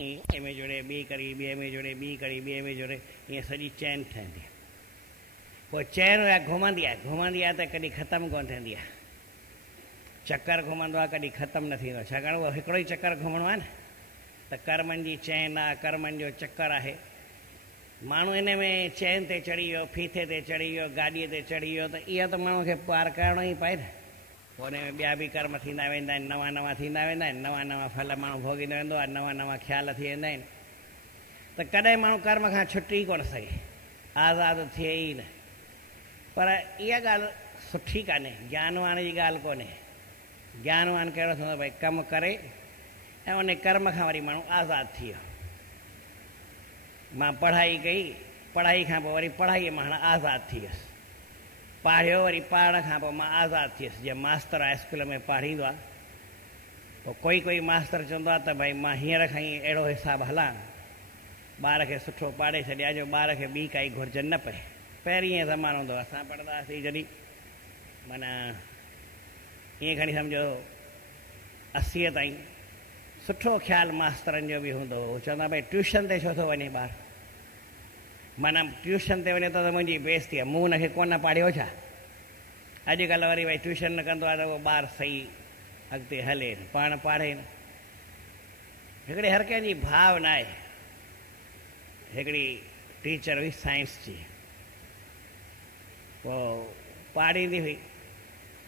ए में जोड़े ॿी कड़ी, ॿिए में जोड़े ॿी कड़ी, ॿिए में जोड़े ईअं सॼी चैन ठहंदी आहे। पोइ चैन घुमंदी आहे त कॾहिं ख़तमु कोन थींदी आहे। चकर घुमंदो आहे, कॾहिं ख़तमु न थींदो आहे, छाकाणि उहो हिकिड़ो ई चकर घुमणो आहे न। त कर्मनि जी चैन आहे, कर्मनि जो चकर आहे। माण्हू इन में चैन ते चढ़ी वियो, फीथे ते चढ़ी वियो, गाॾीअ ते चढ़ी वियो, त इहो त माण्हू खे पार करिणो ई पए न। पोइ हुन में ॿिया बि कर्म थींदा वेंदा आहिनि, नवां नवां थींदा वेंदा आहिनि, नवां नवां फल माण्हू भोॻींदो वेंदो आहे, नवां नवां ख़्याल थी वेंदा आहिनि। त कॾहिं माण्हू कर्म खां छुटी कोन सघे, आज़ादु थिए ई न। पर इहा ॻाल्हि सुठी कान्हे, ज्ञानवान जी ॻाल्हि कोन्हे। ज्ञानवान कहिड़ो थींदो, भई कमु करे ऐं उन कर्म खां वरी माण्हू आज़ादु थी वियो। मां पढ़ाई कई, पढ़ाई खां पोइ वरी पढ़ाईअ मां हाणे आज़ादु थी वियुसि। पढ़ियो, वरी पढ़ण खां पोइ मां आज़ादु थी वियुसि। जीअं मास्तर आहे स्कूल में पढ़ींदो आहे, पोइ कोई मास्तर चवंदो आहे त भई मां हींअर खां ई अहिड़ो हिसाबु हलां, ॿार खे सुठो पाढ़े छॾिया जो ॿार खे ॿी काई घुरिज न पए। पहिरीं ईअं ज़मानो हूंदो, असां पढ़ंदा हुआसीं जॾहिं, माना ईअं खणी सम्झो 80 ताईं सुठो ख़्यालु मास्तरनि जो बि हूंदो हो। चवंदा भई ट्यूशन ते छो थो वञे ॿारु, माना ट्यूशन ते वञे त मुंहिंजी बेइज़ती आहे, मूं हुनखे कोन पाढ़ियो छा। अॼुकल्ह वरी भई ट्यूशन न कंदो आहे त उहो ॿारु सही अॻिते हले न, पाण पाढ़े न। हिकिड़े हर कंहिंजी भावना आहे। हिकिड़ी टीचर हुई साइंस जी, पोइ पाढ़ींदी हुई।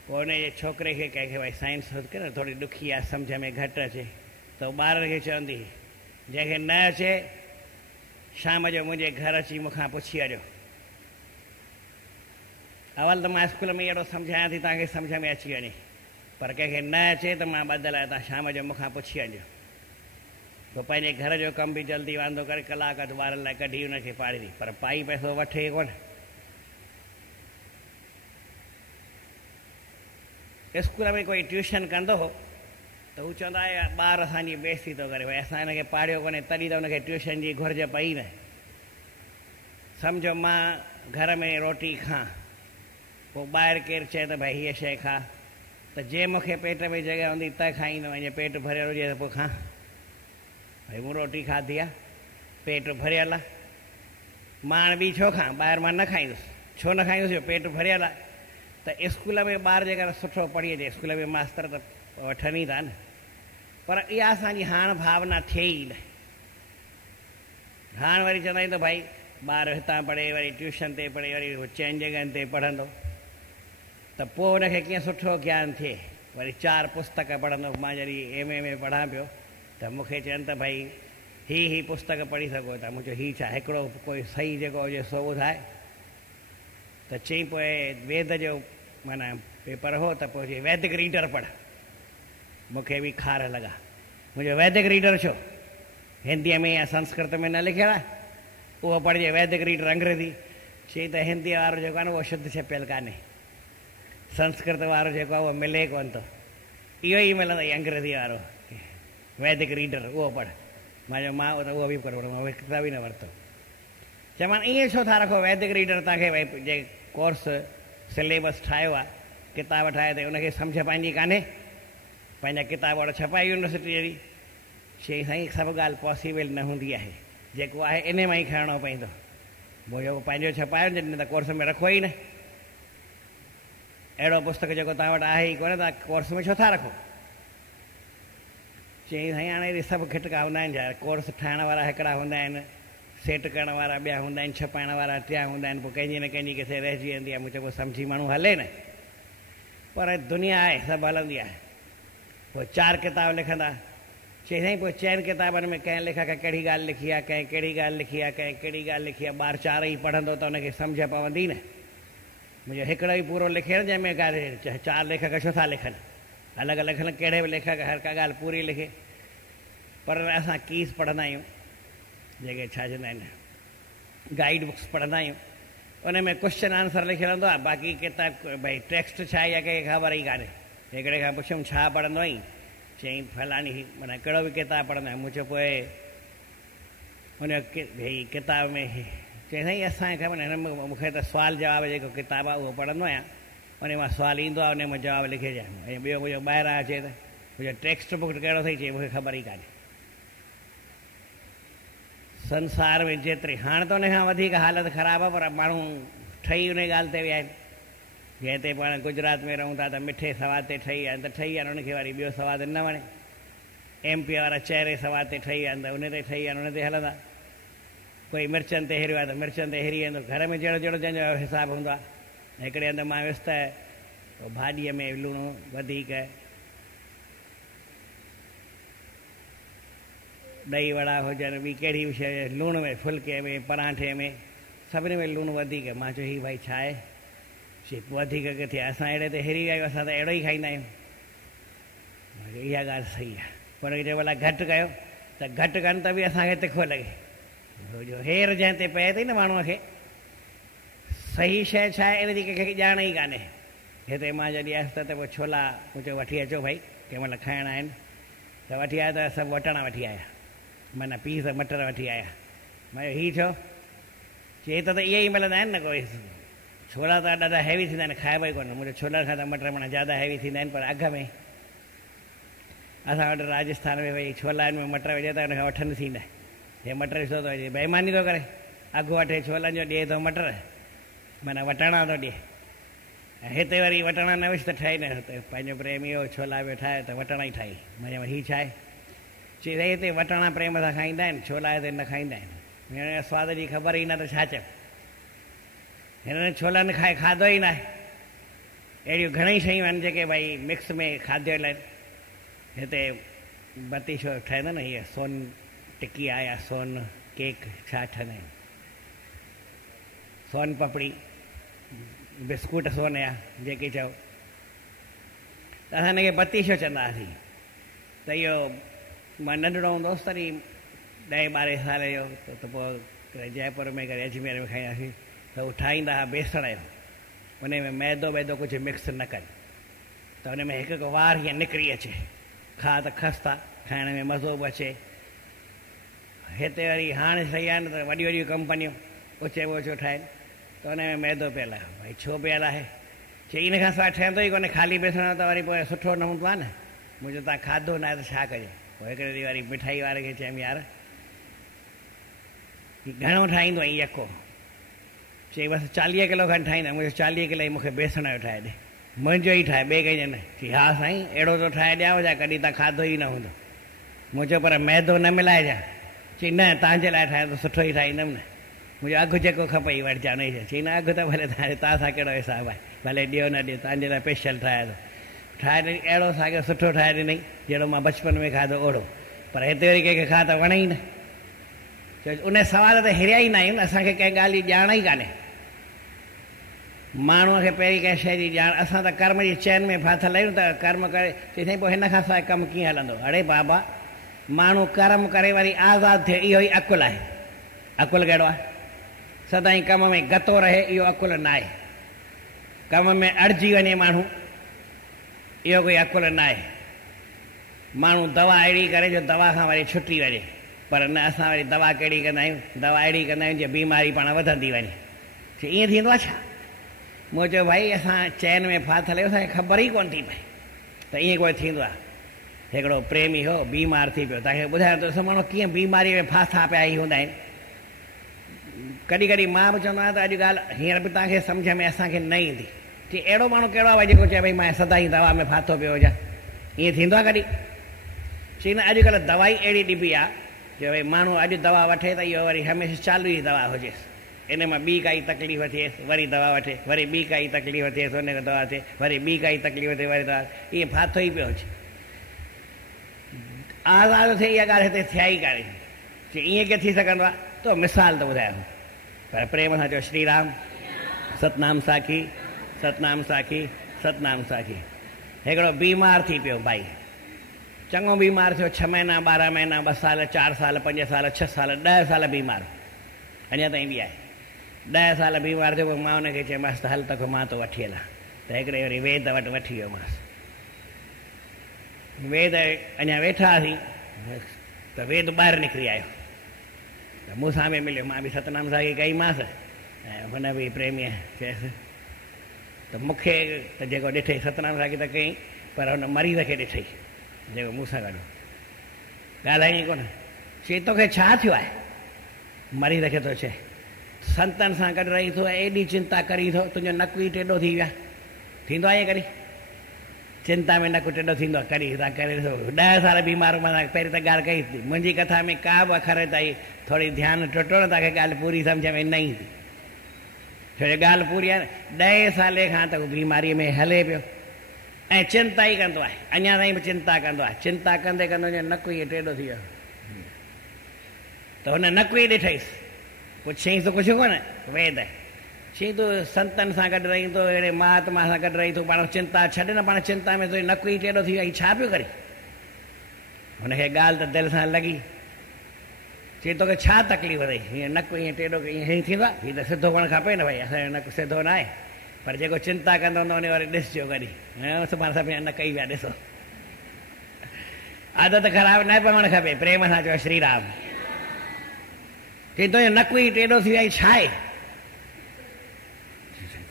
पोइ हुनजे छोकिरे खे कंहिंखे भई साइंस के न थोरी ॾुखी आहे, सम्झ में घटि अचे, त ॿारनि खे चवंदी हुई जंहिंखे न अचे शाम जो मुंहिंजे घर अची मूंखां पुछी अचो। अवल त मां स्कूल में अहिड़ो सम्झायां थी तव्हांखे सम्झ में अची वञे, पर कंहिंखे न अचे त मां ॿधल आहे, तव्हां शाम जो मूंखां पुछी वञो। पोइ पंहिंजे घर जो कमु बि जल्दी वांदो करे कलाक अधु ॿारनि लाइ कढी हुनखे पाढ़ी, पर पाई पैसो वठे कोन। स्कूल में कोई ट्यूशन कंदो हो त हू चवंदा हुआ ॿारु असांजी बेइज़ती थो करे, भई असां हिनखे पाढ़ियो कोन्हे तॾहिं त हुनखे ट्यूशन जी घुरिज पई न। सम्झो मां घर में रोटी खां, पोइ ॿाहिरि केरु चए त भई हीअ शइ खा, त जे मूंखे पेट में जॻह हूंदी त खाईंदो, ऐं पेट भरियल हुजे त पोइ खां। भई मूं रोटी खाधी आहे, पेट भरियल आहे, मां हाणे ॿी छो खां, ॿाहिरि मां न खाईंदुसि। छो न खाईंदुसि, पेट भरियल आहे। त स्कूल में ॿार जेकर सुठो पढ़ी अचे, स्कूल में मास्तर त वठनि ई था न। पर इहा असांजी हाणे भावना थिए ई न। हाणे वरी चवंदा आहियूं त भई ॿारु हितां पढ़े, वरी ट्यूशन ते पढ़े, वरी चइनि जॻहियुनि ते पढ़ंदो, त पोइ हुनखे कीअं सुठो ज्ञान थिए। वरी 4 पुस्तक पढ़ंदो। मां जॾहिं MA में पढ़ां पियो त मूंखे चवनि त भई ही पुस्तक पढ़ी सघो था। मूं चयो ही छा, हिकिड़ो कोई सही जेको हुजे सो ॿुधाए। त चई पोइ वेद जो माना पेपर हो, त पोइ चई वैदिक रीडर पढ़। मूंखे बि खार लॻा, मुंहिंजो वैदिक रीडर छो, हिंदीअ में या संस्कृत में न लिखियलु आहे, उहो पढ़जे वैदिक रीडर अंग्रेजी। चई त हिंदी वारो जेको आहे न उहो शुद्ध छपियल कान्हे, संस्कृत वारो जेको आहे उहो मिले कोन थो, इहो ई मिलंदई अंग्रेजी वारो वैदिक रीडर, उहो पढ़। मां चयो मां उहो बि पढ़ो, मां किताब ई न वरितो। चयोमांनि ईअं छो था रखो वैदिक रीडर, तव्हांखे भई जे कोर्स सिलेबस ठाहियो आहे, किताब ठाहे त उनखे सम्झ पंहिंजी कान्हे, पंहिंजा किताब वटि छपाई यूनिवर्सिटी जहिड़ी। चई साईं सभु ॻाल्हि पॉसिबल न हूंदी आहे, जेको आहे इन मां ई खणणो पवंदो। मुंहिंजो पंहिंजो छपायो जॾहिं त कोर्स में रखो ई न। अहिड़ो पुस्तक जेको तव्हां वटि आहे ई कोन्हे, तव्हां कोर्स में छो था रखो। चई साईं हाणे हेॾे सभु खिटका हूंदा आहिनि छा, कोर्स ठाहिण वारा हिकिड़ा हूंदा आहिनि, सेट करण वारा ॿिया हूंदा आहिनि, छपाइण वारा टिया हूंदा आहिनि, पोइ कंहिंजी न कंहिंजी किथे रहिजी वेंदी आहे। मूं चयो पोइ सम्झी माण्हू हले न। पर दुनिया आहे, सभु हलंदी आहे। पोइ 4 किताब लिखंदा। चई साईं पोइ 4 किताबनि में कंहिं लेखक कहिड़ी ॻाल्हि लिखी आहे, कंहिं कहिड़ी ॻाल्हि लिखी आहे, कंहिं कहिड़ी ॻाल्हि लिखी आहे। ॿारु 4 ई पढ़ंदो त हुनखे सम्झ पवंदी न। मुंहिंजो हिकिड़ो ई पूरो लिखे न, जंहिंमें 4 लेखक छो था लिखनि, अलॻि अलॻि लिखनि, कहिड़े बि लेखक हर का ॻाल्हि पूरी लिखे। पर असां कीस पढ़ंदा आहियूं, जेके छा चवंदा आहिनि गाइड बुक्स पढ़ंदा आहियूं, उन में क्वेश्चन आंसर लिखियलु हूंदो आहे। बाक़ी किताब भई टेक्स्ट छा आहे या कंहिंखे ख़बर ई कान्हे। हिकिड़े खां पुछियुमि छा पढ़ंदो आहीं, चई फलाणी, माना कहिड़ो बि किताब पढ़ंदो आहियां। मूं चयो पोइ हुन भई किताब में चई साईं असांखे ख़बर न, हिन मूंखे त सुवाल जवाब जेको किताबु आहे उहो पढ़ंदो आहियां, उन मां सुवालु ईंदो आहे, उन मां जवाबु लिखे ॾियां। ऐं ॿियो मुंहिंजो ॿाहिरां अचे त मुंहिंजो टेक्स्ट बुक कहिड़ो अथई, चई मूंखे ख़बर ई कान्हे। संसार में जेतिरी हाणे त उन खां वधीक हालत ख़राबु आहे, पर माण्हू ठही उन ॻाल्हि ते विया आहिनि। जंहिं ते पाण गुजरात में रहूं था त मिठे सवाद ते ठही विया आहिनि, त ठही आहिनि उनखे वरी ॿियो सवादु न वणे। MP वारा चहिरे सवाद ते ठही विया आहिनि त उन ते ठही आहिनि, उन ते हलंदा। कोई मिर्चनि ते हिरियो आहे त मिर्चनि ते हिरी वेंदो। घर में जहिड़ो जहिड़ो जंहिंजो हिसाबु हूंदो आहे। हिकिड़े हंधि मां वियुसि त भाॼीअ में लूणु वधीक, ॾही वड़ा हुजनि, ॿी कहिड़ी बि शइ लूण में, फुल्के में, परांठे में, सभिनी में लूणु वधीक। मां चयो हीउ भई छा आहे, वधीक किथे असां अहिड़े ते हिरी विया आहियूं, असां त अहिड़ो ई खाईंदा आहियूं। इहा ॻाल्हि सही आहे। पर हुनखे चयो भला घटि कयो, त घटि कनि त बि असांखे तिखो लॻे। जो हेर जंहिं ते पए थी न माण्हूअ खे, सही शइ छा आहे इन जी कंहिंखे ॼाण ई कान्हे। हिते मां जॾहिं आयुसि त पोइ छोला मूं चयो वठी अचो भई, कंहिं महिल खाइणा आहिनि त वठी आया, त सभु वटणा वठी आया, माना पीस मटर वठी आया। मां चयो हीउ छो? चए त इहे ई मिलंदा आहिनि न, कोई छोला त ॾाढा हैवी थींदा आहिनि, खाइबा ई कोन। मुंहिंजो छोला खां त मटर माना ज़्यादा हैवी थींदा आहिनि, पर अघ में असां वटि राजस्थान में भई छोलानि में मटर विझे त हुनखां वठनि थींदा। हे मटर ॾिसो थो अचे, बेईमानी थो करे, अघु वठे छोलनि जो, ॾिए थो मटर, माना वटाणा थो ॾिए। ऐं हिते वरी वटाणा न विझ त ठहे न, त पंहिंजो प्रेमी हो छोला पियो ठाहे त वटाणा ई ठाही। मां चयो हीउ छा आहे? चई हिते वटाणा प्रेम सां खाईंदा आहिनि, छोला हिते न खाईंदा आहिनि। हिन सवाद जी ख़बर ई न त छा चयो। हिननि छोलनि खाए खाधो ई न आहे। अहिड़ियूं घणेई शयूं आहिनि जेके भई मिक्स में खाधियल आहिनि। हिते बतीशो ठहंदो न, हीअ सोन टिकी आहे या सोन केक, छा ठहंदा आहिनि, सोन पपड़ी, बिस्कुट सोन या जेके चओ, त असां हिनखे बतीशो चवंदा हुआसीं। त इहो मां नंढड़ो हूंदो हुउसि तॾहिं 10-12 साल जो, त पोइ जयपुर में करे अजमेर में खाईंदासीं त उहो ठाहींदा हुआ बेसण जो, उन में मैदो वैदो कुझु मिक्स न कनि, त उन में हिकु हिकु वार हीअं निकिरी अचे, खा त खस्ता, खाइण में मज़ो बि अचे। हिते वरी हाणे सही आहे न, त वॾियूं वॾियूं कंपनियूं ऊचे वोचो ठाहिनि, त हुन में मैदो पियल आहे। भई छो पियल आहे? चई इन खां सवाइ ठहंदो ई कोन्हे, ख़ाली बेसण त वरी पोइ सुठो न हूंदो आहे न। मुंहिंजो तव्हां खाधो न आहे त छा कजे? पोइ हिकिड़े ॾींहुं वरी मिठाई वारे खे चयमि यार घणो ठाहींदो आई यको? चई बसि 40 किलो खनि ठाहींदा। मुंहिंजो 40 किलो ई मूंखे बेसण जो ठाहे ॾे, मुंहिंजो ई ठाहे, ॿिए कंहिंजो न। चई हा साईं, अहिड़ो थो ठाहे ॾियांव छा, कॾहिं तव्हां खाधो ई न हूंदो। मूं चयो पर मैदो न मिलाइजां। चई न, तव्हांजे लाइ ठाहे त सुठो ई ठाहींदुमि न, मुंहिंजो अघु जेको खपे ई वठिजां। न चई न, अघु त भले तव्हां सां कहिड़ो हिसाबु आहे, भले ॾियो न ॾियो, तव्हांजे लाइ स्पेशल ठाहे थो। ठाहे ॾिनई, अहिड़ो साॻियो सुठो ठाहे ॾिनई जहिड़ो मां बचपन में खाधो ओड़ो। पर हिते वरी कंहिंखे खा त वणे ई न। छो उन सवाल ते हिरिया ई न आहियूं न, असांखे कंहिं ॻाल्हि जी ॼाण ई कान्हे। माण्हूअ खे पहिरीं कंहिं शइ जी ॼाण, असां त कर्म जी चैन में फाथल आहियूं, त कर्म करे चई साईं पोइ हिन खां सवाइ कमु कीअं हलंदो? अड़े बाबा, माण्हू कर्म करे वरी आज़ादु थिए, इहो ई अकुलु आहे। अकुलु कहिड़ो आहे? सदाईं कम में गतो रहे, इहो अकुलु न आहे। कम में अड़िजी वञे माण्हू, इहो कोई अकुलु न आहे। माण्हू दवा अहिड़ी करे जो दवा खां वरी छुटी वञे, पर न, असां वरी दवा कहिड़ी कंदा आहियूं, दवा अहिड़ी कंदा आहियूं जो बीमारी पाण वधंदी वञे। चई ईअं थींदो आहे छा? मूं चयो भाई असां चैन में फाथल आहियूं, असांखे ख़बर ई कोन थी पए त ईअं कोई थींदो आहे। हिकिड़ो प्रेमी हो, बीमार थी पियो, तव्हांखे ॿुधायां थो माण्हू कीअं बीमारीअ में फाथा पिया ई हूंदा आहिनि। कॾहिं कॾहिं मां बि चवंदो आहियां त अॼु ॻाल्हि हींअर बि तव्हांखे सम्झ में असांखे न ईंदी। चई अहिड़ो माण्हू कहिड़ो आहे जेको चए भई मां सदाईं दवा में फाथो पियो हुजां? ईअं थींदो आहे कॾहिं? चई न, अॼुकल्ह दवाई अहिड़ी ॾिबी आहे जो भई माण्हू अॼु दवा वठे त इहो वरी हमेशह चालू ई दवा हुजेसि, इन मां ॿी काई तकलीफ़ थिएसि वरी दवा वठे, वरी ॿी काई तकलीफ़ थिएसि हुनखे दवा थिए, वरी ॿी काई तकलीफ़ थिए वरी दवा, ईअं फाथो ई पियो हुजे। आज़ादु थिए इहा ॻाल्हि हिते थिया ई कान्हे। चई ईअं कीअं थी सघंदो आहे? तो मिसाल थो ॿुधायां, पर प्रेम सां चयो श्री राम, सतनाम साखी, सतनाम साखी, सतनाम साखी। हिकिड़ो बीमार थी पियो भाई, चङो बीमार थियो, 6 महीना 12 महीना 2 साल 4 साल 5 साल 6 साल 10 साल बीमार, अञा ताईं बि आहे। 10 साल बीमार थियो, पोइ मां हुनखे चयोमांसि त हल त मां तो वठी हलां। त हिकिड़े वरी वेद वटि वठी वियोमांसि। वेद अञा वेठा हुआसीं त वेद ॿाहिरि निकिरी आयो, त मूंसां बि मिलियो। मां बि सतनाम साखी कईमांसि ऐं हुन बि प्रेमीअ चयसि त मूंखे त जेको ॾिठई सतनाम साखी त कई, पर हुन मरीज़ खे ॾिठई जेको मूंसां गॾु ॻाल्हाई कोन। चई तोखे छा थियो आहे? मरीज़ खे थो चए संतनि सां गॾु रही थो एॾी चिंता करी थो तुंहिंजो नकु ई टेॾो थी विया थींदो आहे ईअं कॾहिं चिंता में नकु टेॾो थींदो आहे कॾहिं तव्हां करे ॾिसो 10 साल बीमार मां पहिरीं त ॻाल्हि कई मुंहिंजी कथा में का बि अखर ताईं थोरी ध्यानु टुटो न तव्हांखे ॻाल्हि पूरी सम्झ में न ईंदी छो जो ॻाल्हि पूरी आहे न 10 साले खां त उहो बीमारीअ में हले पियो ऐं चिंता ई कंदो आहे अञा ताईं बि चिंता कंदो आहे चिंता कंदे कंदे नकु ई टेॾो थी वियो त हुन नकु ई ॾिठईसि पुछईंसि त कुझु कोन वेद चई तूं संतनि सां गॾु रही थो अहिड़े महात्मा सां गॾु रही थो पाण चिंता छॾ न पाण चिंता में तुंहिंजो नकु ई टेॾो थी वियो छा पियो करे हुनखे ॻाल्हि त दिलि सां लॻी चई तोखे छा तकलीफ़ अथई हीअं नकु ईअं टेॾो हीअं थींदो आहे हीअ त सिधो हुअणु खपे न भई असांजो नकु सिधो न आहे पर जेको चिंता कंदो हूंदो उन वरी ॾिसजो कॾहिं सुभाणे सभु न कई विया ॾिसो आदत ख़राबु न पवणु खपे प्रेम सां चयो श्री राम चई तुंहिंजो नकु ई टेॾो थी वियो छा आहे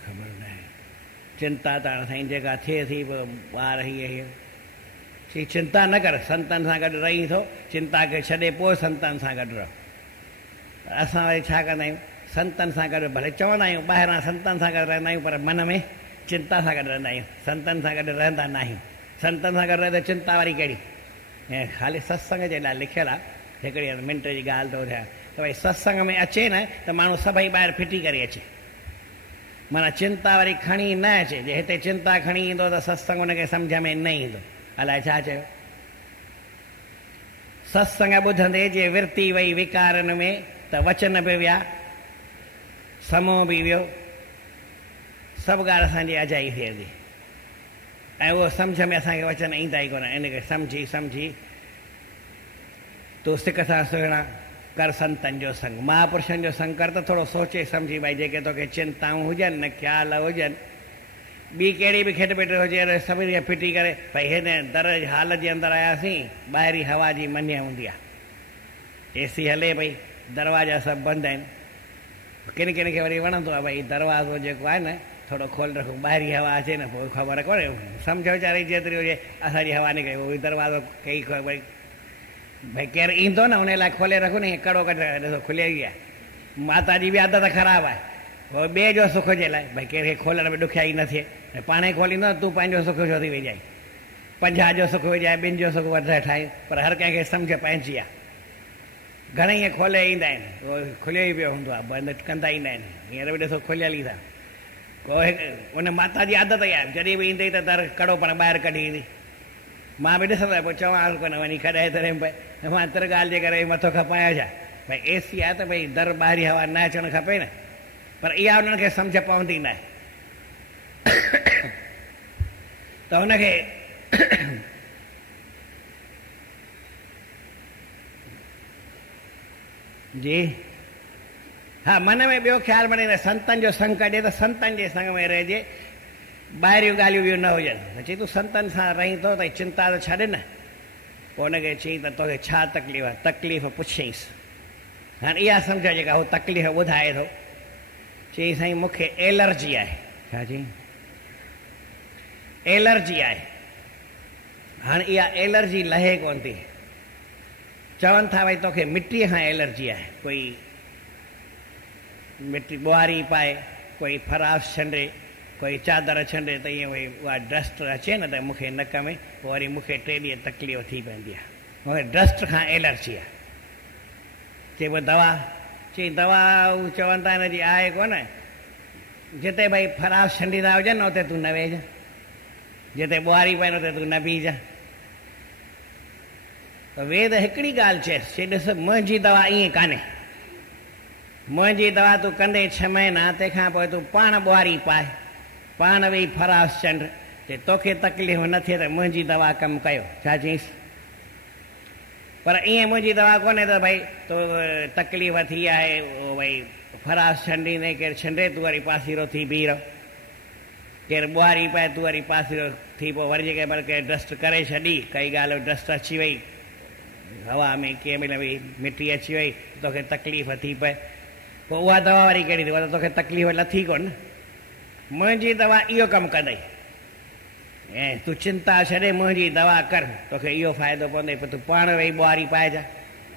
ख़बर न आहे चिंता त हाणे साईं जेका थिए थी ॿार हीअ चई चिंता न कर संतनि सां गॾु रही थो चिंता खे छॾे पोइ संतनि सां गॾु रहो असां वरी छा कंदा आहियूं संतनि सां गॾु भले चवंदा आहियूं ॿाहिरां संतनि सां गॾु रहंदा आहियूं पर मन में चिंता सां गॾु रहंदा आहियूं संतनि सां गॾु रहंदा न आहियूं संतनि सां गॾु रहे त चिंता वारी कहिड़ी ऐं ख़ाली सत्संग जे लाइ लिखियलु आहे हिकिड़ी मिंट जी ॻाल्हि थो थिया त भई सत्संग में अचे न त माण्हू सभई ॿाहिरि फिटी करे अचे माना चिंता वरी खणी न अचे जे हिते चिंता खणी ईंदो त सत्संग हुनखे सम्झ में न ईंदो अलाए छा चयो सत्संग ॿुधंदे जे विर्ती वई विकारनि में त वचन बि विया समो बि वियो सभु ॻाल्हि असांजी अजाई थिए थी ऐं उहो सम्झ में असांखे वचन ईंदा ई कोन इनखे सम्झी तूं सिक सां सुहिणा कर संतनि जो संग महापुरुषनि जो संग कर त थोरो सोचे सम्झी भई जेके तोखे चिंताऊं हुजनि न ख़्याल हुजनि ॿी कहिड़ी बि खिट पिट हुजे सभिनी खे फिटी करे भई हिन दर हाल जे अंदरि आयासीं ॿाहिरीं हवा जी मञ हूंदी आहे एसी हले पई दरवाजा सभु बंदि आहिनि किन किन खे वरी वणंदो आहे भई दरवाज़ो जेको आहे न थोरो खोले रखो ॿाहिरीं हवा अचे न पोइ ख़बर कोन्हे सम्झो वीचारे जेतिरी हुजे असांजी हवा निकिरे उहो दरवाज़ो कई भई भई केरु ईंदो न हुन लाइ खोले रखो न हीअं कड़ो कढ ॾिसो खुले ई आहे माता जी बि आदत ख़राबु आहे पोइ ॿिए जो सुख जे लाइ भई कंहिंखे खोलण में ॾुखियाई न थिए पाणे खोलींदो तूं पंहिंजो सुख छो थी विझाई 50 जो सुख विझाए ॿिनि जो सुख वधाए ठाहे पर हर कंहिंखे सम्झ पइजी आहे घणेई ईअं खोले ईंदा आहिनि उहो खुलियो ई पियो हूंदो आहे बंदि कंदा ईंदा आहिनि हींअर बि ॾिसो खुलियल ई था पोइ उन माता जी आदत ई आहे जॾहिं बि ईंदई त दर कड़ो पण ॿाहिरि कढी ईंदी मां बि ॾिसंदो आहियां पोइ चवां कोन वञी कॾहिं तॾहिं पए मां तिर ॻाल्हि जे करे मथो खपायां छा भई एसी आहे त भई दर ॿाहिरीं हवा न अचणु खपे न पर इहा उन्हनि खे सम्झ पवंदी न आहे त हुनखे जी हा मन में ॿियो ख़्यालु मञे संतनि जो संग कजे त संतनि जे संग में रहिजे ॿाहिरियूं ॻाल्हियूं ॿियूं न हुजनि चई तूं संतनि सां रही थो त चिंता त छॾ न पोइ हुनखे चई त तोखे छा तकलीफ़ आहे तकलीफ़ पुछईंसि हाणे इहा सम्झ जेका उहो तकलीफ़ ॿुधाए थो चई साईं मूंखे एलर्जी आहे छा चई एलर्जी आहे हाणे इहा एलर्जी लहे कोन थी चवनि था भई तोखे मिटीअ खां एलर्जी आहे कोई मिटी ॿुहारी पाए कोई फरास छंडे कोई चादर छंडे त ईअं भई उहा डस्ट अचे न त मूंखे नक में पोइ वरी मूंखे 3 ॾींहं तकलीफ़ थी पवंदी आहे मूंखे डस्ट खां एलर्जी आहे चई पोइ दवा चई दवा चवनि था हिनजी आहे कोन जिते भई फरास छंडींदा हुजनि न उते तूं न वेह जिते ॿुहारी पाइनि उते तूं न बीह त वेद हिकिड़ी ॻाल्हि चएसि चई ॾिस मुंहिंजी दवा ईअं कान्हे मुंहिंजी दवा तूं कंदे 6 महीना तंहिंखां पोइ तूं पाण ॿुहारी पाए पाण वेही फरास चंड चई तोखे तकलीफ़ न थिए त मुंहिंजी दवा कमु कयो छा चईसि पर ईअं मुंहिंजी दवा कोन्हे त भई तो तकलीफ़ थी आहे भई फरास छंडींदे केरु छंडे तूं वरी पासीरो थी बीह रहो केरु ॿुहारी पाए तूं वरी पासीरो थी पोइ वरी जेके भले केरु डस्ट करे छॾी काई ॻाल्हि डस्ट अची वई हवा में कंहिं महिल भई मिटी अची वई तोखे तकलीफ़ थी पए पोइ उहा दवा वरी कहिड़ी थी उहा त तोखे तकलीफ़ लथी कोन मुंहिंजी दवा इहो कमु कंदई ऐं तूं चिंता छॾे मुंहिंजी दवा कर तोखे इहो फ़ाइदो पवंदई पोइ तूं पाण वेही ॿुहारी पाइजांइ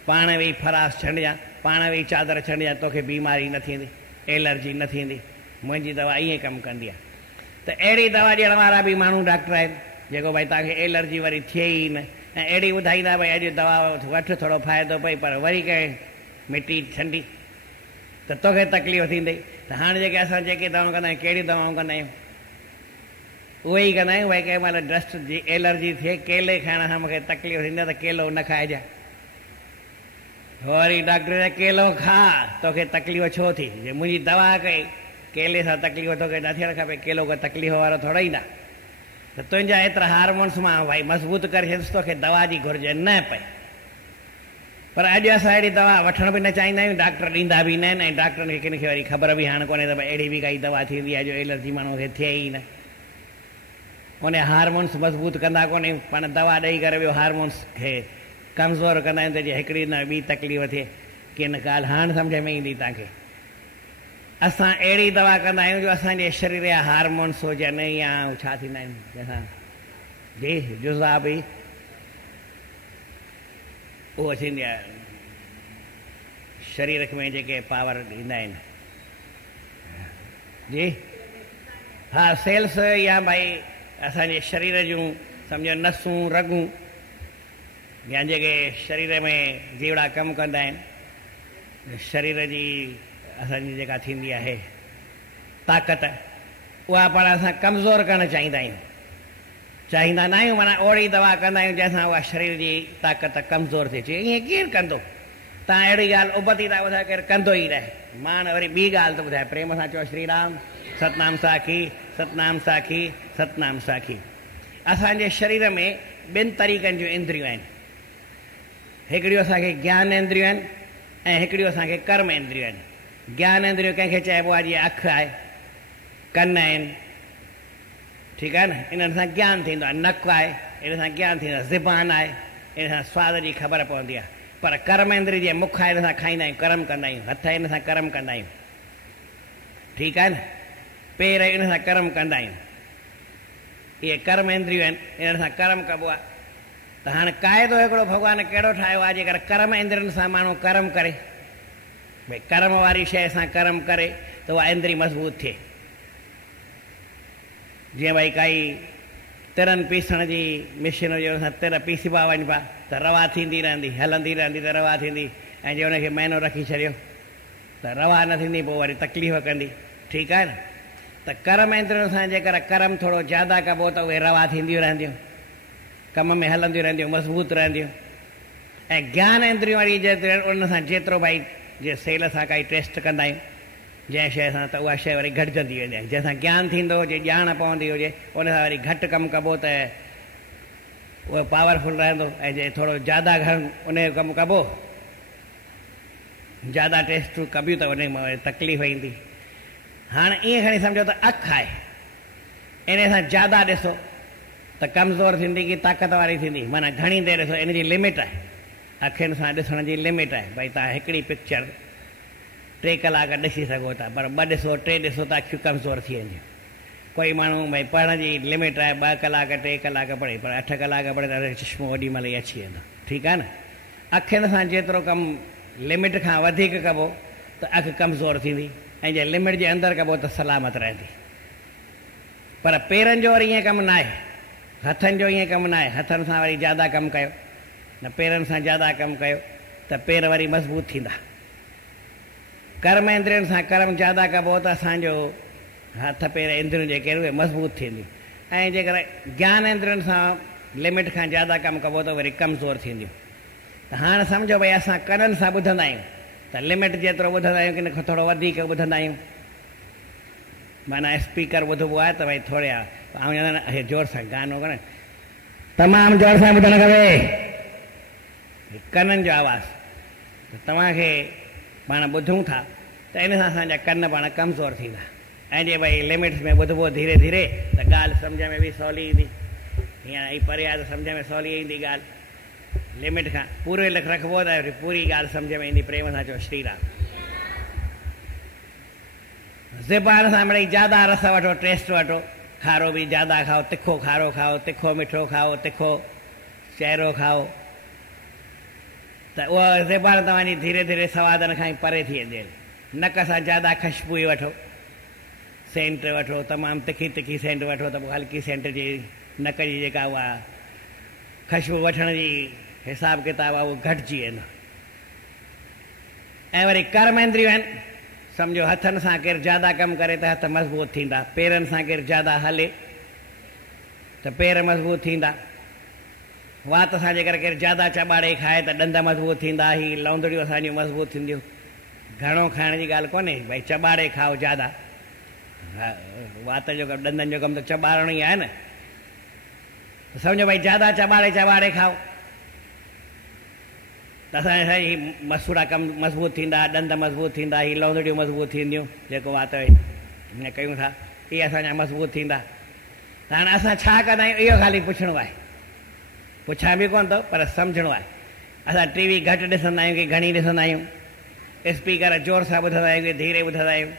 पाण वेही फरास छंडजांइ पाण वेही चादर छॾिया तोखे बीमारी न थींदी, एलर्जी न थींदी, मुंहिंजी दवा ईअं कमु कंदी आहे। त अहिड़ी दवा ॾियण वारा बि माण्हू डॉक्टर आहिनि जेको भई तव्हांखे एलर्जी वरी थिए ई न, ऐं अहिड़ी ॿुधाईंदा भई अॼु दवा वठि थोरो फ़ाइदो पई पर वरी कंहिं मिटी ठंडी त तोखे तकलीफ़ थींदी। त हाणे जेके असां जेके दवाऊं कंदा आहियूं कहिड़ी दवाऊं कंदा आहियूं, उहे ई कंदा आहियूं। भई कंहिं महिल डस्ट जी एलर्जी थिए, केले खाइण सां मूंखे तकलीफ़ थींदी आहे त केलो न खाइजांइ, वरी डॉक्टर चए केलो खा, तोखे तकलीफ़ छो थी, जे मुंहिंजी दवा कई केले सां तकलीफ़ तोखे न थियणु खपे, केलो को तकलीफ़ वारो थोरो ई न। त तुंहिंजा एतिरा हार्मोन्स मां भाई मज़बूत करे छॾियसि, तोखे दवा जी घुर्ज न पए। पर अॼु असां अहिड़ी दवा वठण बि न चाहींदा आहियूं, डॉक्टर ॾींदा बि न आहिनि, ऐं डॉक्टरनि खे किन खे वरी ख़बर बि हाणे कोन्हे त भई अहिड़ी बि काई दवा थींदी आहे जो एलर्जी माण्हू खे थिए ई न। उन हार्मोन्स मज़बूत कंदा कोन्हे, पाण दवा ॾेई करे ॿियो हार्मोन्स खे कमज़ोर कंदा आहिनि त जीअं हिकिड़ी न ॿी तकलीफ़ थिए। किन ॻाल्हि हाणे सम्झ में ईंदी तव्हांखे। असां अहिड़ी दवा कंदा आहियूं जो असांजे शरीर जा हार्मोन्स हुजनि या छा थींदा आहिनि जंहिंसां जी जुज़ा बि उहो थींदी आहे शरीर में जेके पावर ॾींदा आहिनि जी, हा सेल्स या भई असांजे शरीर जूं सम्झो नसूं रगूं या जेके शरीर में जीवड़ा कमु कंदा आहिनि, शरीर जी असांजी जेका थींदी आहे ताक़त, उहा पाण असां कमज़ोर करणु चाहींदा न आहियूं। माना ओड़ी दवा कंदा आहियूं जंहिंसां उहा शरीर जी ताक़त कमज़ोर थिए। चए ईअं कीअं कंदो, तव्हां अहिड़ी ॻाल्हि उबती था ॿुधायो, केरु कंदो ई रहे। मां वरी ॿी ॻाल्हि थो ॿुधायां, प्रेम सां चओ श्री राम, सतनाम साखी, सतनाम साखी, सतनाम साखी। असांजे शरीर में ॿिनि तरीक़नि जूं इंद्रियूं आहिनि, हिकिड़ियूं असांखे ज्ञान इंद्रियूं आहिनि ऐं हिकिड़ियूं असांखे कर्म इंद्रियूं आहिनि। ज्ञान इंद्रियूं कंहिंखे चइबो आहे जीअं अखि आहे, कन आहिनि, ठीकु आहे न, इन्हनि सां ज्ञान थींदो आहे। नक आहे, इन सां ज्ञान थींदो आहे। ज़ुबान आहे, इन सां सवाद जी ख़बर पवंदी आहे। पर कर्म इंद्रिय जीअं मुख आहे, इन सां खाईंदा आहियूं, कर्म कंदा आहियूं। हथ इन सां कर्म कंदा आहियूं, ठीकु आहे न। पेर इन सां कर्म कंदा आहियूं। इहे कर्म इंद्रियूं आहिनि, इन्हनि सां कर्म कबो आहे। त हाणे क़ाइदो हिकिड़ो भॻवान कहिड़ो ठाहियो आहे, जेकर कर्म इंद्रियनि सां माण्हू कर्म करे, भई कर्म वारी शइ सां कर्म करे त उहा इंद्री मज़बूत थिए। जीअं भई काई तिरनि पीसण जी मशीन हुजे, हुन सां तिर पीसबा वञिबा त रवा थींदी रहंदी, हलंदी रहंदी त रवा थींदी। ऐं जे हुनखे महीनो रखी छॾियो त रवा न थींदी, पोइ वरी तकलीफ़ कंदी, ठीकु आहे न। त कर्म इंद्रियुनि सां जेकर कर्म थोरो ज़्यादा कबो त उहे रवा थींदियूं रहंदियूं, कम में हलंदियूं रहंदियूं, मज़बूत रहंदियूं। ऐं ज्ञान इंद्रियूं वारी जेतिरियूं आहिनि, उन सां जेतिरो भई जीअं सेल सां काई टेस्ट कंदा आहियूं जंहिं शइ सां, त उहा शइ वरी घटिजंदी वेंदी आहे। जंहिंसां ज्ञान थींदो हुजे, ॼाण पवंदी हुजे, उन सां वरी घटि कमु कबो त उहो पावरफुल रहंदो। ऐं जे थोरो ज़्यादा घणो उन जो कमु कबो, ज़्यादा टेस्टूं कबियूं त उन में वरी तकलीफ़ ईंदी। हाणे ईअं खणी सम्झो त अखि आहे, इन सां ज़्यादा ॾिसो त कमज़ोर थींदी की ताक़त वारी थींदी। माना घणी देरि ॾिसो, इन जी लिमिट आहे, अखियुनि सां ॾिसण जी लिमिट आहे। भई तव्हां हिकिड़ी पिक्चर 3 कलाक ॾिसी सघो था, पर 2 ॾिसो 3 ॾिसो त अखियूं कमज़ोर थी वेंदियूं। कोई माण्हू भई पढ़ण जी लिमिट आहे, 2 कलाक 3 कलाक पढ़े, पर 8 कलाक पढ़े त चश्मो ओॾी महिल ई अची वेंदो, ठीकु आहे न। अखियुनि सां जेतिरो कमु लिमिट खां वधीक कबो त अखि कमज़ोर थींदी, ऐं जे लिमिट जे अंदरि कबो त सलामत रहंदी। पर पेरनि जो वरी ईअं कमु न आहे, हथनि जो ईअं कमु न आहे। हथनि सां वरी ज़्यादा कमु कयो न, पेरनि सां ज़्यादा कमु कयो त पेर वरी मज़बूत थींदा। कर्म इंद्रियनि सां कर्म ज़्यादा कबो त असांजो हथ पेर इंद्रियूं जेके आहिनि उहे मज़बूत थींदियूं। ऐं जेकर ज्ञान इंद्रियनि सां लिमिट खां ज़्यादा कमु कबो त वरी कमज़ोर थींदियूं। त हाणे सम्झो भई असां कननि सां ॿुधंदा आहियूं त लिमिट जेतिरो ॿुधंदा आहियूं, की थोरो वधीक ॿुधंदा आहियूं। माना स्पीकर ॿुधबो आहे त भई थोरे आहे, जोर सां गानो करे, तमामु जोर सां ॿुधणु खपे कननि जो आवाज़। त तव्हांखे पाण ॿुधूं था त इन सां असांजा कन पाण कमज़ोर थींदा। ऐं जे भई लिमिट्स में ॿुधबो धीरे धीरे त ॻाल्हि सम्झ में बि सवली ईंदी। हीअं ई परे आहे त सम्झ में सवली ईंदी ॻाल्हि, लिमिट खां पूरे लिख रखिबो त पूरी ॻाल्हि सम्झ में ईंदी। प्रेम सां चओ श्री राम। ज़ुबान सां मिड़ई ज़्यादा रस वठो, टेस्ट वठो, खारो बि ज़्यादा खाओ, तिखो खारो खाओ, तिखो मिठो खाओ, तिखो चहिरो खाओ। त तो उहा ज़बान तव्हांजी धीरे धीरे सवादनि खां ई परे थी वेंदी। नक सां ज़्यादा ख़ुशबू ई वठो, सेंट वठो, तमामु तिखी तिखी सेंट वठो त पोइ हल्की सेंट जी नक जी जेका उहा ख़ुशबू वठण जी हिसाब किताब आहे उहो घटिजी वेंदो। ऐं वरी कर्म इंद्रियूं आहिनि, सम्झो हथनि सां केरु ज़्यादा कमु करे त हथ मज़बूत थींदा, पेरनि सां केरु ज़्यादा हले त पेर मज़बूत थींदा, वात सां जेकर केरु ज़्यादा चॿाड़े खाए त ॾंद मज़बूत थींदा, ही लौंदड़ियूं असांजियूं मज़बूत थींदियूं। घणो खाइण जी ॻाल्हि कोन्हे, भई चॿाड़े खाओ ज़्यादा, वात जो कमु ॾंदनि जो कमु त चॿारणो ई आहे न, सम्झो भई ज़्यादा चॿाड़े चॿाड़े खाओ त असांजा ही मसूड़ा कमु मज़बूत थींदा, ॾंद मज़बूत थींदा, ही लौंदड़ियूं मज़बूत थींदियूं, जेको वात हीअं कयूं था इहे असांजा मज़बूत थींदा। त हाणे असां छा कंदा आहियूं इहो ख़ाली पुछणो आहे, पुछां बि कोन थो पर सम्झणो आहे। असां टीवी घटि ॾिसंदा आहियूं की घणी ॾिसंदा आहियूं, स्पीकर जोर सां ॿुधंदा आहियूं की धीरे ॿुधंदा आहियूं,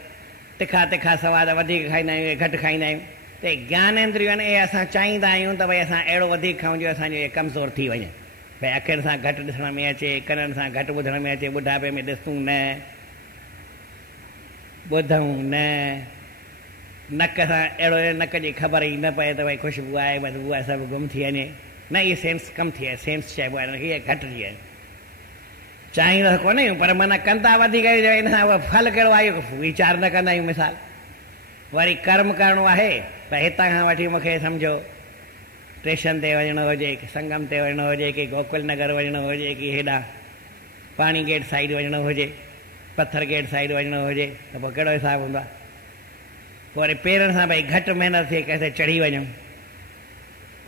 तिखा तिखा सवाद वधीक खाईंदा आहियूं की घटि खाईंदा आहियूं। त ज्ञानेंद्रियूं आहिनि, इहे असां चाहींदा आहियूं त भई असां अहिड़ो वधीक खाऊं जो असांजो इहे कमज़ोर थी वञे, भई अखियुनि सां घटि ॾिसण में अचे, कननि सां घटि ॿुधण में अचे, ॿुढापे में ॾिसूं न, ॿुधूं न, नक सां अहिड़ो नक जी ख़बर ई न पए त भई ख़ुशबू आहे बदबू आहे सभु गुम थी वञे, न इहे सेंस कमु थी आहे, सेंस चइबो आहे इहे घटिजी आहे। चाहींदा कोन आहियूं पर माना कंदा वधीक इन सां उहो फल कहिड़ो आहे इहो वीचार न कंदा आहियूं। मिसाल वरी कर्म करिणो आहे भई हितां खां वठी मूंखे सम्झो स्टेशन ते वञिणो हुजे, की संगम ते वञिणो हुजे, की गोकुल नगर वञिणो हुजे, की हेॾां पाणी गेट साइड वञिणो हुजे, पत्थर गेट साइड वञिणो हुजे, त पोइ कहिड़ो हिसाबु हूंदो आहे। पोइ वरी पेरनि सां भई घटि महिनत थिए कंहिंते चढ़ी वञूं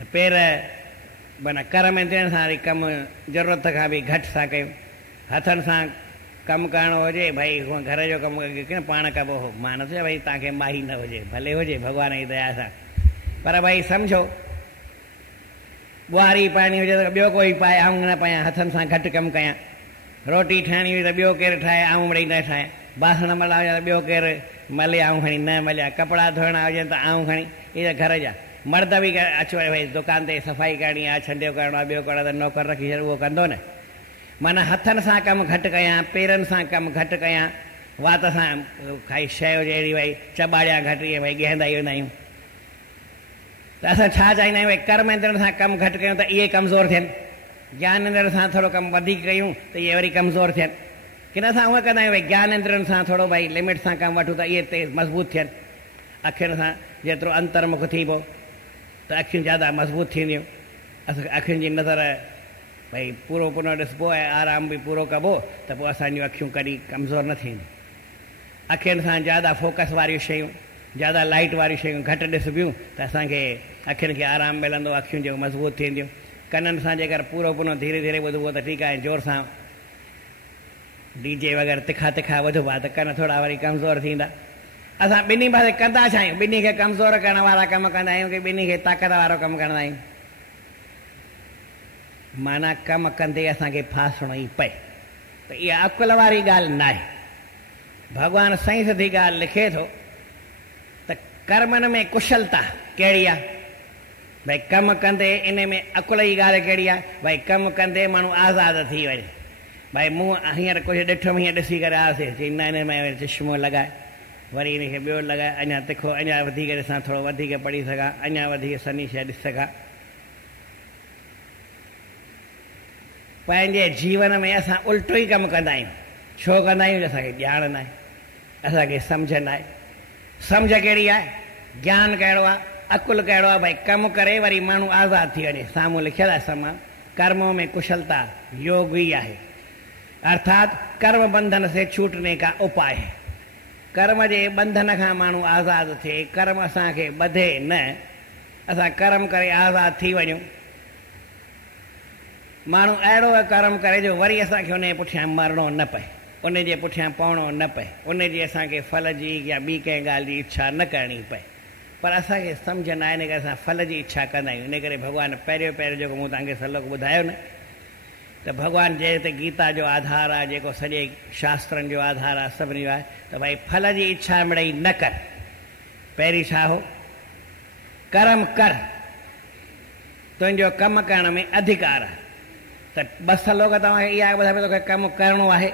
त पेर माना कर्म इंद्रियनि सां वरी कमु ज़रूरत खां बि घटि सां कयूं। हथनि सां कमु करणो हुजे भई हूअं घर जो कमु कीअं पाण कबो हो, मां न चयो भई तव्हांखे माही न हुजे, भले हुजे भॻवान जी दया सां, पर भई सम्झो ॿुहारी पाइणी हुजे त ॿियो कोई पाए, आऊं न पायां, हथनि सां घटि कमु कयां। रोटी ठाहिणी हुजे त ॿियो केरु ठाहे, आऊं मिड़ई न ठाहियां। बासण मलणा हुजे त ॿियो केरु मले, आऊं खणी न मलिया। कपिड़ा धोइणा हुजनि त आऊं खणी, इहे घर जा मर्द बि अचो भई दुकान ते सफ़ाई करणी आहे, छंडियो करिणो आहे, ॿियो करिणो आहे त नौकर रखी छॾ, उहो कंदो न। माना हथनि सां कमु घटि कयां, पेरनि सां कमु घटि कयां, वात सां काई शइ हुजे अहिड़ी भई चॿाड़िया घटि, इहे भई ॻहंदा ई वेंदा आहियूं। त असां छा चाहींदा आहियूं भई कर्म इंद्रियनि सां कमु घटि कयूं त इहे कमज़ोर थियनि, ज्ञान इंद्रियनि सां थोरो कमु वधीक कयूं त इहे वरी कमज़ोर थियनि। किन असां उअं कंदा आहियूं भई ज्ञान इंद्रियनि सां थोरो भई लिमिट सां कमु वठूं त इहे तेज़ मज़बूत थियनि। अखियुनि सां जेतिरो अंतर्मुख थीबो त अखियूं ज़्यादा मज़बूत थींदियूं। अखियुनि जी नज़र भई पूरो पूरो ॾिसबो ऐं आराम बि पूरो कबो त पोइ असांजूं अखियूं कॾहिं कमज़ोर न थींदियूं। अखियुनि सां ज़्यादा फोकस वारियूं शयूं, ज़्यादा लाइट वारियूं शयूं घटि ॾिसबियूं त असांखे अखियुनि खे आराम मिलंदो, अखियूं जो मज़बूत थींदियूं। कननि सां जेकर पूरो पूरो धीरे धीरे ॿुधबो त ठीकु आहे, जोर सां डीजे वग़ैरह तिखा तिखा ॿुधबा त कन थोरा वरी कमज़ोर थींदा। असां ॿिन्ही पासे कंदा छा आहियूं, ॿिन्ही खे कमज़ोर करण वारा कमु कंदा आहियूं की ॿिन्ही खे ताक़त वारो कमु कंदा आहियूं। माना कमु कंदे असांखे फासणो ई पए त इहा अकुल वारी ॻाल्हि न आहे। भॻवानु सही सिधी ॻाल्हि लिखे थो त कर्मनि में कुशलता कहिड़ी आहे, भई कमु कंदे इन में अकुल जी ॻाल्हि कहिड़ी आहे, भई कमु कंदे माण्हू आज़ादु थी वञे। भई मूं हींअर कुझु ॾिठुमि, हीअं ॾिसी करे आयासीं, चई न हिन में चश्मो लॻाए, वरी हिनखे ॿियो लॻाए, अञा तिखो, अञा वधीक ॾिसां, थोरो वधीक पढ़ी सघां, अञा वधीक सनी शइ ॾिसी सघां। पंहिंजे जीवन में असां उल्टो ई कमु कंदा आहियूं। छो कंदा आहियूं? असांखे ॼाण न आहे, असांखे सम्झ न आहे। सम्झ कहिड़ी आहे, ज्ञान कहिड़ो आहे, अकुल कहिड़ो आहे, भई कमु करे वरी माण्हू आज़ादु थी वञे। साम्हूं लिखियलु आहे समां कर्मों में कुशलता योग ई आहे, अर्थात कर्म बंधन से छूटने का उपाय है। कर्म जे बंधन खां माण्हू आज़ादु थिए, कर्म असांखे ॿधे न, असां कर्म करे आज़ादु थी वञूं। माण्हू अहिड़ो कर्म करे जो वरी असांखे उन जे पुठियां मरणो न पए, उन जे पुठियां पवणो न पए, उन जी असांखे फल जी या ॿी कंहिं ॻाल्हि जी इच्छा न करणी पए। पर असांखे सम्झ न आहे, इन करे असां फल जी इच्छा कंदा आहियूं। इन करे भॻवानु पहिरियों पहिरियों जेको मूं तव्हांखे सलोक ॿुधायो न, त भॻवानु जंहिं ते गीता जो आधार आहे, जेको सॼे शास्त्रनि जो आधार आहे, सभिनी जो आहे, त भई फल जी इच्छा मिड़ई न कर। पहिरीं छा हो? कर्म कर, तुंहिंजो कमु करण में अधिकार आहे। त बस लोग तव्हांखे इहा ॿुधाए तोखे कमु करिणो आहे,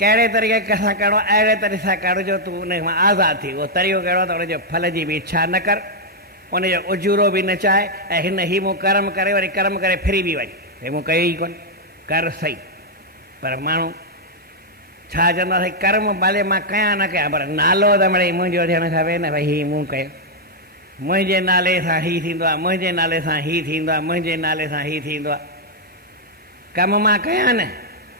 कहिड़े तरीक़े सां करिणो आहे, अहिड़े तरीक़े सां कर जो तूं उन मां आज़ादु थी। उहो तरीक़ो कहिड़ो आहे त उनजो फल जी बि इच्छा न कर, उनजो उजूरो बि न चाहे, ऐं हिन ही मूं कर्म करे वरी कर्म करे फिरी बि वञे, भई मूं कयो ई कोन, कर सही। पर माण्हू छा चवंदासीं, कर्म भले मां कयां न कयां, पर नालो त मिड़ई मुंहिंजो थियणु खपे न, भई हीउ मूं कयो, मुंहिंजे नाले सां हीउ थींदो आहे, मुंहिंजे नाले सां हीउ थींदो आहे, मुंहिंजे नाले सां हीउ थींदो आहे। कमु मां कयां न,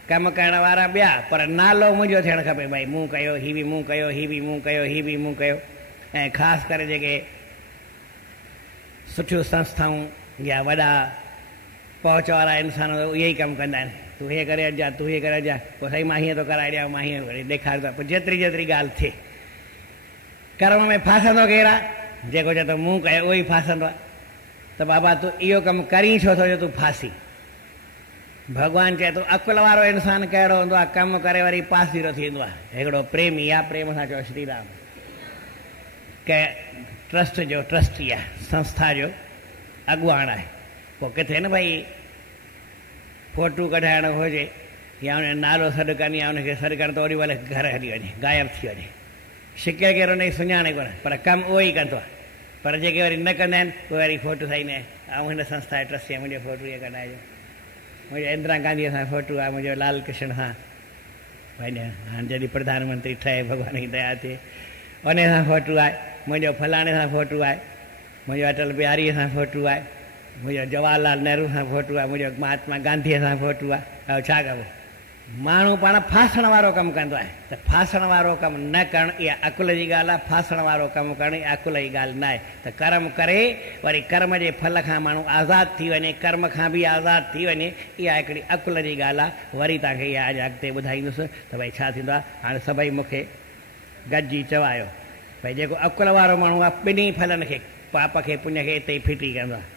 कमु करण वारा ॿिया, पर नालो मुंहिंजो थियणु खपे, भई मूं कयो, हीउ बि मूं कयो, हीउ बि मूं कयो, हीउ बि मूं कयो। ऐं ख़ासि करे जेके सुठियूं संस्थाऊं या वॾा पहुच वारा इंसान इहे ई कमु कंदा आहिनि, तूं हीअ करे अचिजा, तूं हीअ करे अचिजा, पोइ साईं मां हीअं थो कराए ॾियां, मां हीअं वरी ॾेखारींदो आहियां। पोइ जेतिरी जेतिरी ॻाल्हि थिए, कर्म में फासंदो केरु आहे, जेको चए थो मूं कयो उहो ई फासंदो आहे। त बाबा तूं इहो कमु करी छो थो जो तूं फासी। भॻवानु चए थो अकुल वारो इंसानु कहिड़ो हूंदो आहे, कमु करे वरी पासीरो थींदो आहे। हिकिड़ो प्रेमी आहे, प्रेम सां चओ श्री राम, कंहिं ट्रस्ट जो ट्रस्टी आहे, संस्था जो अॻुवाण आहे। पोइ किथे न भई फोटू कढाइणो हुजे या उन नालो सॾु कनि या उनखे सॾु कनि त ओॾी महिल घर हली वञे, गायब थी वञे, शिकिल केरु उनजी सुञाणे कोन, पर कमु उहो ई कंदो आहे। पर जेके वरी न कंदा आहिनि उहे वरी फोटू साईं न, ऐं हिन संस्था जो ट्रस्टी आहे, मुंहिंजो फोटू इहे कढाइजो, मुंहिंजो इंदिरा गांधीअ सां फोटू आहे, मुंहिंजो लाल कृष्ण सां, भई हाणे जॾहिं प्रधानमंत्री ठहे भॻवान जी दया थिए उन सां फोटू आहे, मुंहिंजो फलाणे सां फोटू आहे, मुंहिंजो अटल बिहारीअ सां फोटू आहे, मुंहिंजो जवाहरलाल नेहरू सां फोटू आहे, मुंहिंजो महात्मा गांधीअ सां फोटू आहे। ऐं छा कबो, माण्हू पाण फासण वारो कमु कंदो आहे। त फासण वारो कमु न करणु इहा अकुल जी ॻाल्हि आहे, फासण वारो कमु करणु इहा अकुल जी ॻाल्हि न आहे। त कर्म करे वरी कर्म जे फल खां माण्हू आज़ादु थी वञे, कर्म खां बि आज़ादु थी वञे, इहा हिकिड़ी अकुल जी ॻाल्हि आहे। वरी तव्हांखे इहा अॼु अॻिते ॿुधाईंदुसि त भई छा थींदो आहे। हाणे सभई मूंखे गॾिजी चवायो, भई जेको अकुल वारो माण्हू आहे ॿिन्ही फलनि खे, पाप खे पुण्य खे हिते ई फिटी कंदो आहे।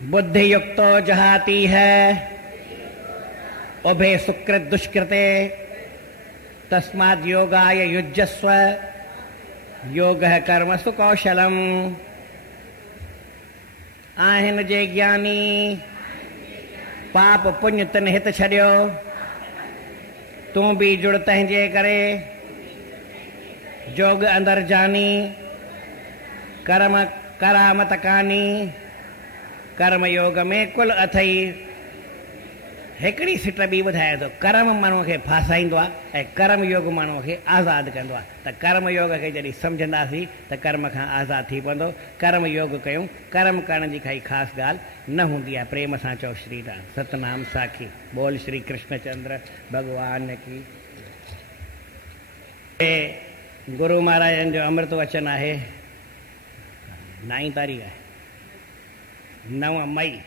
बुद्धि युक्तो जहाती है उभे सुकृत दुष्कृते तस्माद् योगाय युज्यस्व योगः कर्मसु कौशलम। आहिनि जे ज्ञानी पाप पुण्य तिन हित छॾियो, तूं बि जुड़ तंहिंजे करे जोग अंदरि जानी, कर्म करामत कानी, कर्म योग में कुल अथई। हिकिड़ी सिट बि ॿुधाए थो, कर्म माण्हूअ खे फासाईंदो आहे ऐं कर्म योग माण्हूअ खे आज़ादु कंदो आहे। त कर्म योग खे जॾहिं सम्झंदासीं त कर्म खां आज़ादु थी पवंदो। कर्म योग कयूं, कर्म करण जी काई ख़ासि ॻाल्हि न हूंदी आहे। प्रेम सां चओ श्री राम, सतनाम साखी बोल श्री कृष्णचंद्र भॻवान की। गुरु महाराजनि जो अमृत वचन आहे, 9 तारीख़ आहे, 9 मई।